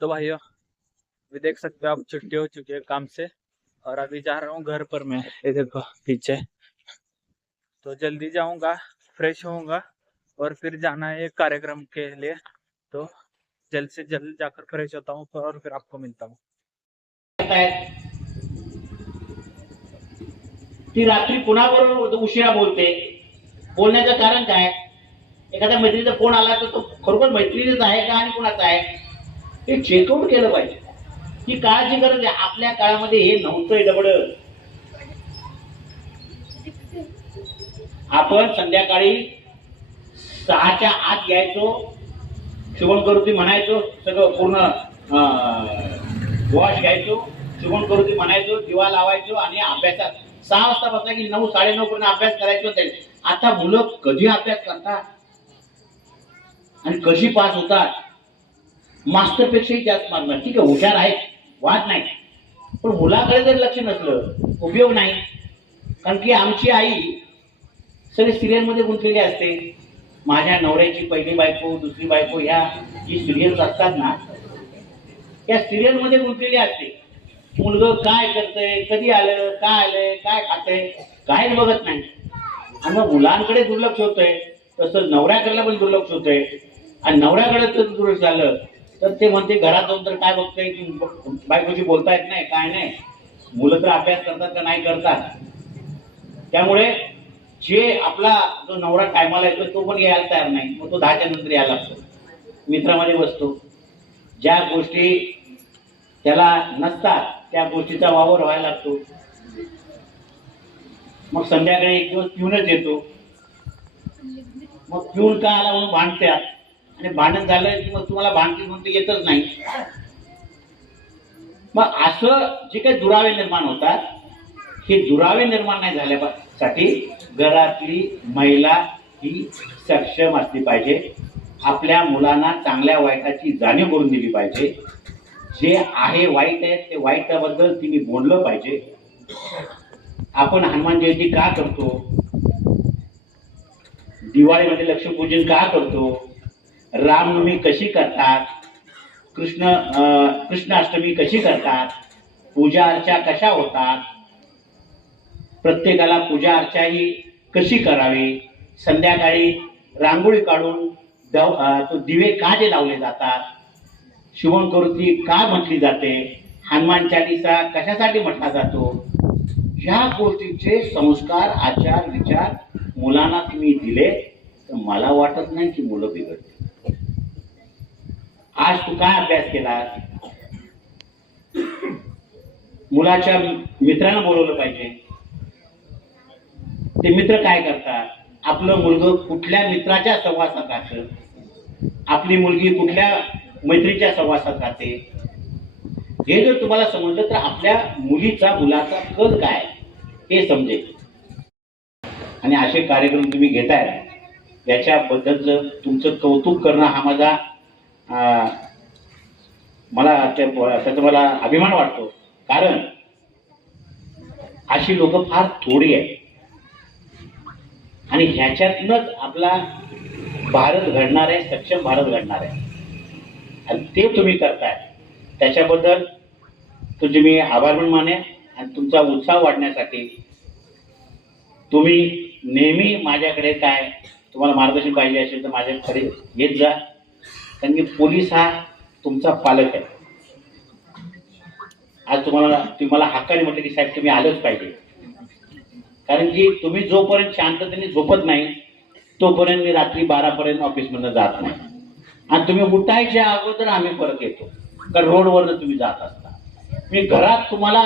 तो भाइयों, अभी देख सकते हो आप, छुट्टी हो चुकी है काम से और अभी जा रहा हूँ घर पर। मैं ये देखो पीछे, तो जल्दी जाऊंगा, फ्रेश होऊंगा और फिर जाना है एक कार्यक्रम के लिए। तो जल्द से जल्द जाकर फ्रेश होता हूँ और फिर आपको मिलता हूँ। ती रात्री कुणाबरोबर उशिरा बोलते, बोलण्याचं कारण काय? एखाद्या मैत्रिणीचा फोन आला तर तो खरोखर मैत्रिणीचा आहे का आणि कुणाचा आहे हे चेकआउट केलं पाहिजे. ही काळाची गरज आहे. आपल्या काळामध्ये हे नव्हतं डबड. आपण संध्याकाळी 6च्या आत यायचो, शुभंकरोती म्हणायचो, सगळं पूर्ण वॉश घ्यायचो, शुभंकरोती म्हणायचो, दिवा लावायचो आणि अभ्यासात 6 वाजता बसला की 9 9:30 पर्यंत अभ्यास करायचो. आता मुलं कधी अभ्यास करतात आणि कशी पास होतात? मास्टरपेक्षाही जास्त मार्क. ठीक आहे, हुशार आहे, वाद नाही, पण मुलाकडे जर लक्ष नसलं उपयोग नाही. कारण की आमची आई सगळे सिरियल मध्ये गुंतलेली असते. माझ्या नवऱ्याची पहिली बायको, दुसरी बायको, ह्या जी सिरियल्स असतात ना, त्या सिरियल मध्ये गुंतलेली असते. मुलगा काय करतंय, कधी आलं, काय आलंय, काय खातंय, काहीच बघत नाही. आणि मग मुलांकडे दुर्लक्ष होतंय, तसं नवऱ्याकडे पण दुर्लक्ष होतंय. आणि नवऱ्याकडे तर दुर्लक्ष झालं तर ते म्हणते घरात जाऊन तर काय बघतंय की बायकोशी बोलता येत नाही, काय नाही. मुलं तर अभ्यास करतात का नाही करतात. त्यामुळे जे आपला जो नवरा टायमाला येतो तो पण यायला तयार नाही. मग तो 10च्या नंतर यायला लागतो, मित्रामध्ये बसतो. ज्या गोष्टी त्याला नसतात त्या गोष्टीचा वावर व्हायला लागतो. मग संध्याकाळी एक दिवस पिऊनच येतो. मग पिऊन का आला म्हणून भांडत्यात आणि भांडण झालं की मग तुम्हाला भांडती म्हणते येतच नाही. मग असं जे काही दुरावे निर्माण होतात, हे दुरावे निर्माण नाही झाल्यासाठी घरातली महिला ही सक्षम असली पाहिजे. आपल्या मुलांना चांगल्या वाईटाची जाणीव करून दिली पाहिजे. जे आहे वाईट आहे ते वाईटाबद्दल तिने बोललं पाहिजे. आपण हनुमान जयंती का करतो, दिवाळीमध्ये लक्ष्मीपूजन का करतो, रामनवमी कशी करतात, कृष्णाष्टमी कशी करतात, पूजा अर्चा कशा होतात, प्रत्येकाला पूजा अर्चा ही कशी करावी, संध्याकाळी रांगोळी काढून तो दिवे का जे लावले जातात, शुभंकरोती का म्हटली जाते, हनुमान चालीसा कशासाठी म्हटला जातो, ह्या गोष्टीचे संस्कार, आचार, विचार मुलांना तुम्ही दिले तर मला वाटत नाही की मुलं बिघडतील. आज तू काय अभ्यास केला? मुलाच्या मित्रांना बोलवलं पाहिजे. ते मित्र काय करतात, आपलं मुलगं कुठल्या मित्राच्या सहवासात राहतं, आपली मुलगी कुठल्या मैत्रीच्या सहवासात राहते, हे जर तुम्हाला समजलं तर आपल्या मुलाचा कल काय हे समजेल. आणि असे कार्यक्रम तुम्ही घेताय याच्याबद्दल तुमचं कौतुक करणं हा माझा त्याचा मला अभिमान वाटतो. कारण अशी लोक फार थोडी आहेत आणि ह्याच्यातनच आपला भारत घडणार आहे, सक्षम भारत घडणार आहे. आणि ते तुम्ही करताय त्याच्याबद्दल तुझे मी आभार पण मानेन. आणि तुमचा उत्साह वाढण्यासाठी तुम्ही नेहमी माझ्याकडे काय तुम्हाला मार्गदर्शन पाहिजे असेल तर माझ्याकडे येत जा. कारण की पोलीस हा तुमचा पालक आहे. आज तुम्ही मला हक्काने म्हटलं की साहेब तुम्ही आलंच पाहिजे. कारण की तुम्ही जोपर्यंत शांततेने झोपत नाही तोपर्यंत मी रात्री 12 पर्यंत ऑफिसमधून जात नाही. आणि तुम्ही उठायच्या अगोदर आम्ही परत येतो, कारण रोडवरनं तुम्ही जात असता. मी घरात तुम्हाला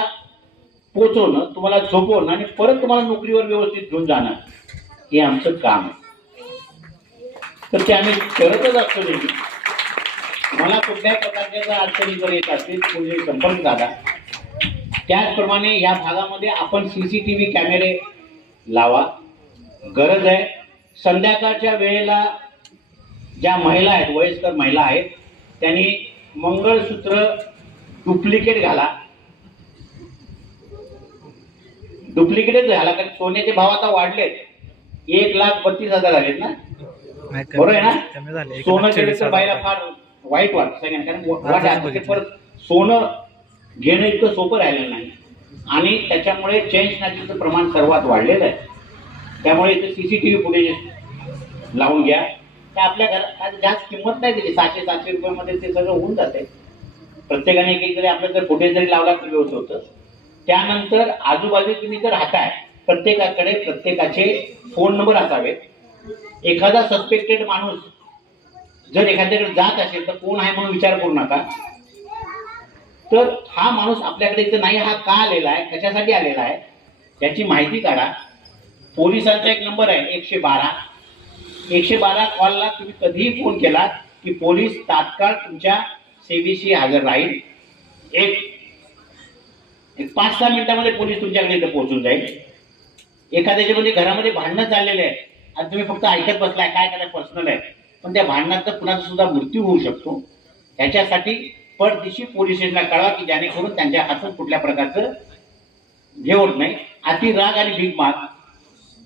पोचवणं, तुम्हाला झोपवणं आणि परत तुम्हाला नोकरीवर व्यवस्थित घेऊन जाणं हे आमचं काम आहे. तर ते आम्ही करतच असतो नेहमी. मला कुठल्याही प्रकारच्या अडचणी जर येत असतील म्हणजे संपर्क साधा. त्याचप्रमाणे या भागामध्ये आपण CCTV कॅमेरे लावा, गरज आहे. संध्याकाळच्या वेळेला ज्या महिला आहेत, वयस्कर महिला आहेत, त्यांनी मंगळसूत्र डुप्लिकेट घाला. डुप्लिकेटच घाला, कारण सोन्याचे भाव आता वाढलेत. 1,32,000 झालेत ना, बरोबर आहे ना. सोनं केलं तर बायला फार वाईट वाटतं सगळ्यांना, कारण आता ते परत सोनं घेणं इतकं सोपं राहिलेलं नाही आणि त्याच्यामुळे चेन स्नॅचिंगचं प्रमाण सर्वात वाढलेलं आहे. त्यामुळे इथे सीसीटीव्ही फुटेज लावून घ्या. तर आपल्या घरात जास्त किंमत नाही दिली, 600-700 रुपयामध्ये ते सगळं होऊन जाते. प्रत्येकाने एक जरी आपलं जर फुटेज जरी लावला तर व्यवस्थित होतं. त्यानंतर आजूबाजू तुम्ही जर राहताय प्रत्येकाकडे प्रत्येकाचे फोन नंबर असावेत. एखादा सस्पेक्टेड माणूस जर एखाद्याकडे जात असेल तर कोण आहे म्हणून विचार करू नका. तर हा माणूस आपल्याकडे इथं नाही, हा का आलेला आहे, कशासाठी आलेला आहे याची माहिती काढा. पोलिसांचा एक नंबर आहे 112 कॉलला तुम्ही कधीही फोन केला की पोलीस तात्काळ तुमच्या सेवेशी हजर राहील. एक 5-6 मिनिटामध्ये पोलीस तुमच्याकडे इथं पोहोचून जाईल. एखाद्याच्यामध्ये घरामध्ये भांडणं चाललेले आहे आणि तुम्ही फक्त ऐकत बसलाय, काय करायला पर्सनल आहे, पण त्या भांडणात कुणाचा सुद्धा मृत्यू होऊ शकतो. त्याच्यासाठी पटदिशी पोलीस स्टेशनला कळवा की जेणेकरून त्यांच्या हातून कुठल्या प्रकारचं हे होत नाही. अति राग आणि भीक माग,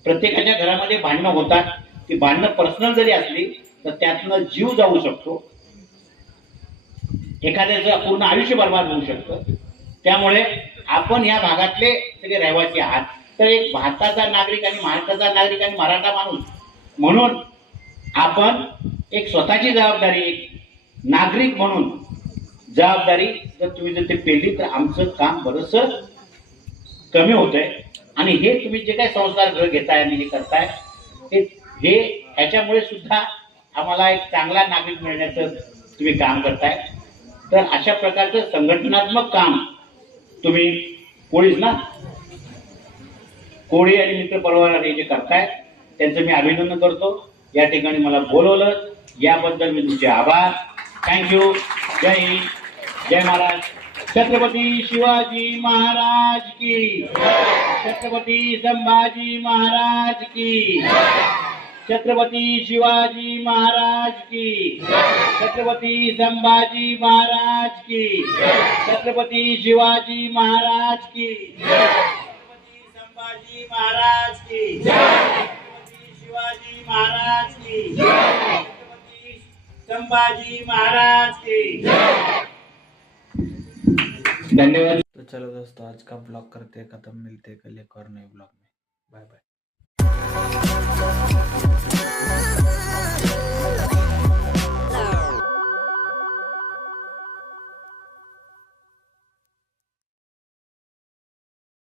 प्रत्येकाच्या घरामध्ये भांडणं होतात. ती भांडणं पर्सनल जरी असली तर त्यातनं जीव जाऊ शकतो, एखाद्याचं पूर्ण आयुष्य बर्बाद होऊ शकतं. त्यामुळे आपण या भागातले सगळे रहिवासी आहात, तर एक भारताचा नागरिक आणि महाराष्ट्राचा नागरिक आणि मराठा माणूस म्हणून आपण एक स्वतःची जबाबदारी, एक नागरिक म्हणून जबाबदारी जर तुम्ही जर ते पेलली तर आमचं काम बरंचसं कमी होतंय. आणि हे तुम्ही जे काही संस्कार घर घेताय आणि हे करताय हे ह्याच्यामुळे सुद्धा आम्हाला एक चांगला नागरिक मिळण्याचं तुम्ही काम करताय. तर अशा प्रकारचं संघटनात्मक काम तुम्ही पोलीस ना कोळी आणि मित्र परिवार हे जे करताय त्यांचं मी अभिनंदन करतो. या ठिकाणी मला बोलवलं याबद्दल मी तुमचे आभार. थँक्यू. जय हिंद, जय महाराज. छत्रपती शिवाजी महाराज की, छत्रपती संभाजी महाराज की, छत्रपती शिवाजी महाराज की, छत्रपती संभाजी महाराज की, छत्रपती शिवाजी महाराज की, छत्रपती संभाजी महाराज की, छत्रपती शिवाजी महाराज की, छत्रपती संभाजी महाराज की. धन्यवाद. तो चलो दोस्तों, आज का ब्लॉग करते खत्म, मिलते कल एक और नए ब्लॉग में. Bye bye.